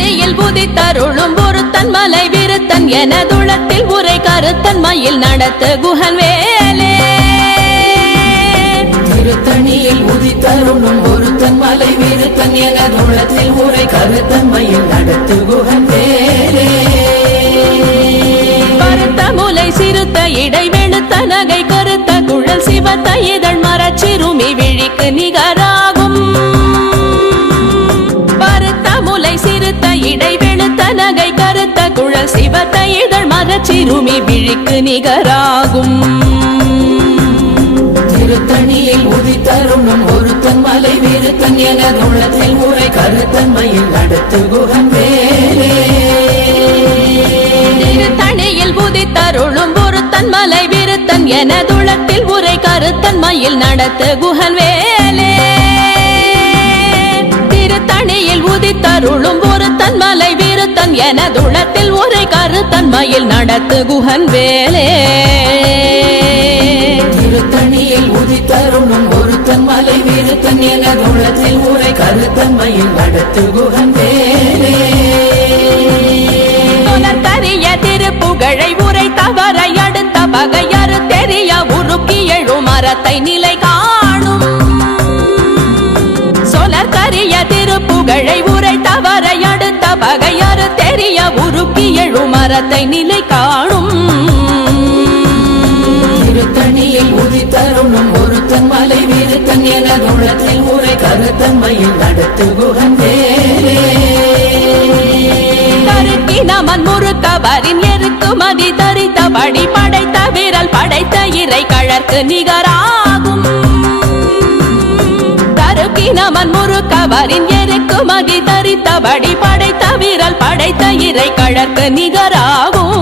திருத்தணியில் புதித்தருளும் ஒருத்தன் மலை விருத்தன் எனதுளத்தில் உரை கருத்தன் மயில் நடத்து குஹன் வேலே. திருத்தணியில் உதித்தருளும் ஒருத்தன் மலை விருத்தன் எனதுளத்தில் உரை கருத்தன் மயில் நடத்து குஹன் வேலே. பருத்த முலை சிறுத்த இடை வெளுத்த நகை கருத்த குழல் சிவத்த இதழ் மரச்சிறுமி விழிக்கு நிகராகும். பருத்த முலை சிறுத்த இடை வெளுத்த நகை கருத்த குழல் சிவத்த இதழ் மரச்சிறுமி விழிக்கு நிகராகும். திருத்தணியில் உதித்தருளும் ஒருத்தன் மலை விருத்தன் எனதுளத்தில் உரை கருத்தன் மயில் நடத்து குஹன் வேலே. திருத்தணியில் புதித்தருளும் ஒருத்தன் மலை விருத்தன் எனதுளத்தில் உரை கருத்தன் மயில் நடத்து குஹன் வேலே. திருத்தணியில் உதித்தருளும் ஒருத்தன் மலை விருத்தன் எனதுளத்தில் உரை கருத்தன் மயில் நடத்து குஹன் வேலே. திருத்தணியில் உதித்தருளும் ஒருத்தன் மலை விருத்தன் எனதுளத்தில் உரை கருத்தன் மயில் நடத்து குஹன் வேலே. கரிய திருப்புகழை உரை தவறை அடுத்த பகையறு தெரிய உருக்கி எழும் மரத்தை நிலை காணும். சொலற்கரிய திருப்புகழை உரை தவறை அடுத்த பகையறு தெரிய உருக்கி எழும் மரத்தை நிலை காணும். திருத்தணியில் உதித்தருளும் ஒருத்தன் மலை விருத்தன் எனதுளத்தில் உரை கருத்தன் மயில் நடத்து குஹன் வேலே. நமன் முறுக்கவரின் எருக்கு மதி தரித்தபடி படைத்த விரல் படைத்த இறை கழற்கு நிகராகும். தருக்கி நமன் முறுக்கவரின் எருக்கு மதி தரித்தபடி படைத்த விரல் படைத்த இறை கழற்கு நிகராகும்.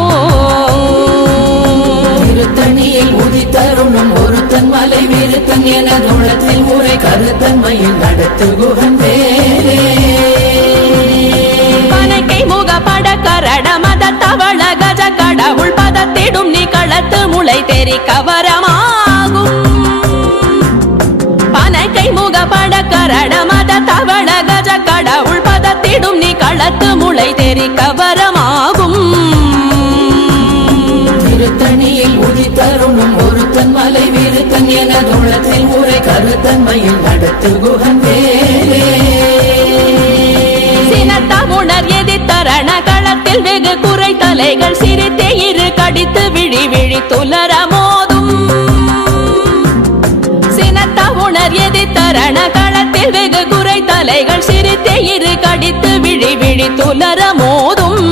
திருத்தணியில் உதித்தருளும் ஒருத்தன் மலை விருத்தன் எனதுளத்தில் உரை கருத்தன் மயில் நடத்து குஹன் வேலே. முக பட கரட மத தவள கஜ கடவுள் பதத்திடும் நீ களத்து முளை தெரி கவரமாகும். பனைக்கை முக பட கரட மத தவள கஜ கடவுள் பதத்திடும் நீ களத்து முளை தெரி கவரமாகும். திருத்தணியில் உதித்தருளும் ஒருத்தன் மலை விருத்தன் எனதுளத்தில் உரை கருத்தன் மயில் நடத்து குஹன் வேலே. உணர் எதிர்த்தரண களத்தில் வெகு குறை தலைகள் சிரித்தே இரு கடித்து விழி விழி துலர மோதும். சினத்த உணர் எதிர்த்தரண களத்தில் வெகு குறை தலைகள் சிரித்தே இரு கடித்து விழி விழி துலர மோதும்.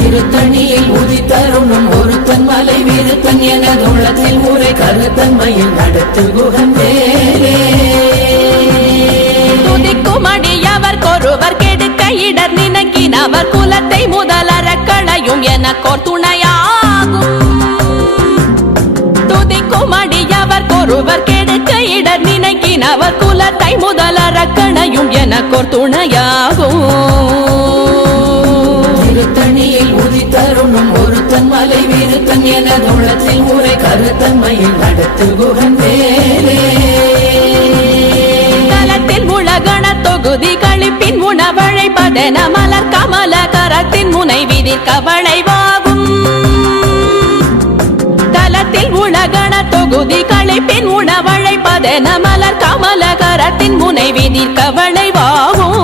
திருத்தணியில் உதித்தருளும் ஒருத்தன் மலை விருத்தன் எனதுளத்தில் உரை கருத்தன் மயில் நடத்து குஹன் வேலே. துதிக்குமடியவர் கொருவர் கெடுக்க இடர் நினைக்கினவர் குலத்தை முதலற களையும் எனக்கோர் துணையாகும். துதிக்குமடியவர் கொருவர் கெடுக்க இடர் நினைக்கினவர் குலத்தை முதலற களையும் எனக்கோர் துணையாகும். திருத்தணியில் உதித்தருளும் ஒருத்தன் மலை விருத்தன் எனதுளத்தில் உரை கருத்தன் மயில் நடத்து குஹன் வேலே. உலகண தொகுதி கழிப்பின் உணவழைப்பதென மலர் கமல கரத்தின் முனை விதிர் கவளைவாகும். தலத்தில் உலகண தொகுதி கழிப்பின் உணவழைப்பதென மலர் கமல கரத்தின் முனை விதிர் கவளைவாகும்.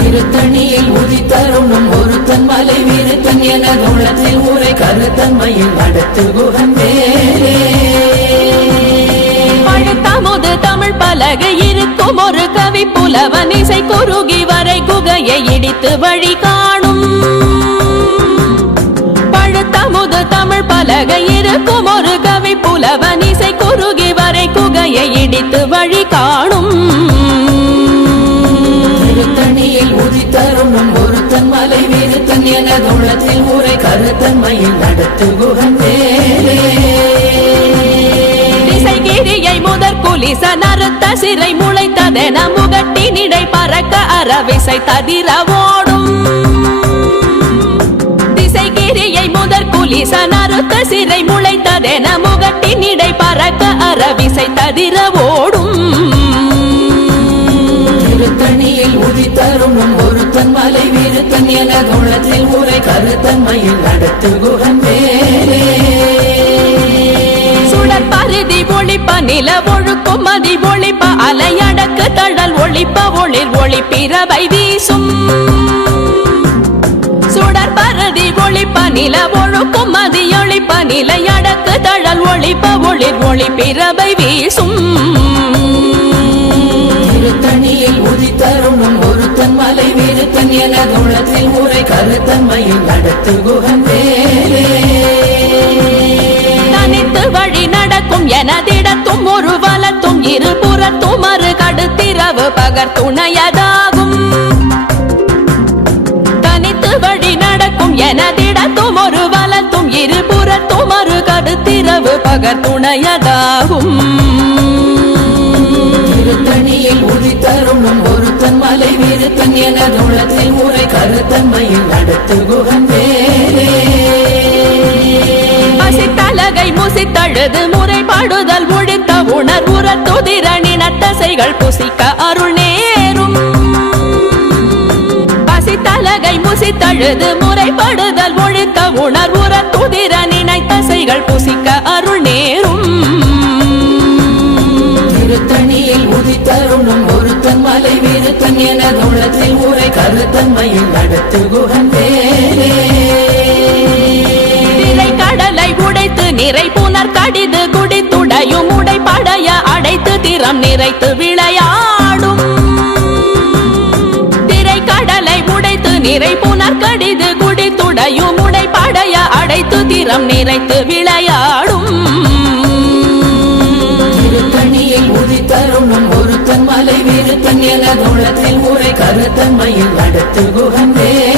திருத்தணியில் உதித்தருளும் ஒருத்தன் மலை விருத்தன் எனதுளத்தில் உரை கருத்தன் மயில் நடத்து குஹன் வேலே. பழுத்தமுது தமிழ் பலகை இருக்கும் ஒரு கவி புலவன் இசை குறுகி வரை குகையை இடித்து வழி காணும். பழுத்தமுது தமிழ் பலகை இருக்கும் ஒரு கவி புலவன் இசை குறுகி வரை குகையை இடித்து வழி காணும். திருத்தணியில் உதித்தருளும் ஒருத்தன் மலை விருத்தன் எனதுளத்தில் உரை கருத்தன் மயில் நடத்து குஹன் வேலே. திசைகிரியை முதற் குலிச நறுத்த சிறை முளைத்ததென முகட்டினிடை பறக்க அறவிசை ததிர ஓடும். திசைகிரியை முதற் குலிச நறுத்த சிறை முளைத்ததென முகட்டினிடை பறக்க அறவிசை ததிர ஓடும். திருத்தணியில் உதித்தருணும் ஒருத்தன் மலை விருத்தன் என குணத்தில் உரை கருத்தன்மையில் நடத்து குகன் வேலே சுடர் பருதி ஒளிப்ப நில ஒழுக்கும் மதி ஒளிப்ப அலையடக்கு தழல் ஒளிப்ப ஒளிர் ஒளிப்பிரவை வீசும் சுடர் பருதி ஒளிப்ப நில ஒழுக்கும் மதி ஒளிப்ப நிலையடக்கு தழல் ஒளிப்ப ஒளிர் ஒளிப்பிரவை வீசும் திருத்தணியில் உதித்தருணும் ஒருத்தன் மலை விருத்தன் என குணத்தில் உரை கருத்தன்மையில் நடத்து குகன் வேலே தனித்து வழி நடக்கும் எனதிடத்தும் ஒரு வலத்தும் இருபுறத்தும் மறு கடுத்திரவு பகர் துணையதாகும் தனித்து வழி நடக்கும் எனதிடத்தும் ஒரு வலத்தும் இருபுறத்தும் மறு கடுத்திரவு பகர் துணையதாகும் திருத்தணியில் உதித்தருணும் ஒருத்தன் மலை விருத்தன் என குணத்தில் உரை கருத்தன்மையில் நடத்து குகன் வேலே பசித்தலகை முசித்தழுது முறைப்பாடுதல் ஒழித்த உணர்வுற துதிரணின தசைகள் புசிக்க அருள் நேரும் பசித்தலகை முசித்தழுது முறைப்படுதல் ஒழித்த உணர்வுற துதிரணின தசைகள் புசிக்க அருள் நேரும் திருத்தணியில் உதித்தருணும் ஒருத்தன் மலை விருத்தன் என குணத்தில் உரை கருத்தன்மையில் நடத்து குகன் வேலே கடலை உடைத்து நிறை புனர் கடிது குடித்துடையும் உடைப்படைய அடைத்து திறம் நிறைத்து விளையாடும் திரை கடலை உடைத்து நிறை புனர் கடிது குடித்துடையும் உடைப்படைய அடைத்து திறம் நிறைத்து விளையாடும் திருத்தணியில் உதித்தருணும் ஒருத்தன் மலை விருத்தன் என குணத்தில் உரை கருத்தன்மையில் நடத்து குகன் வேலே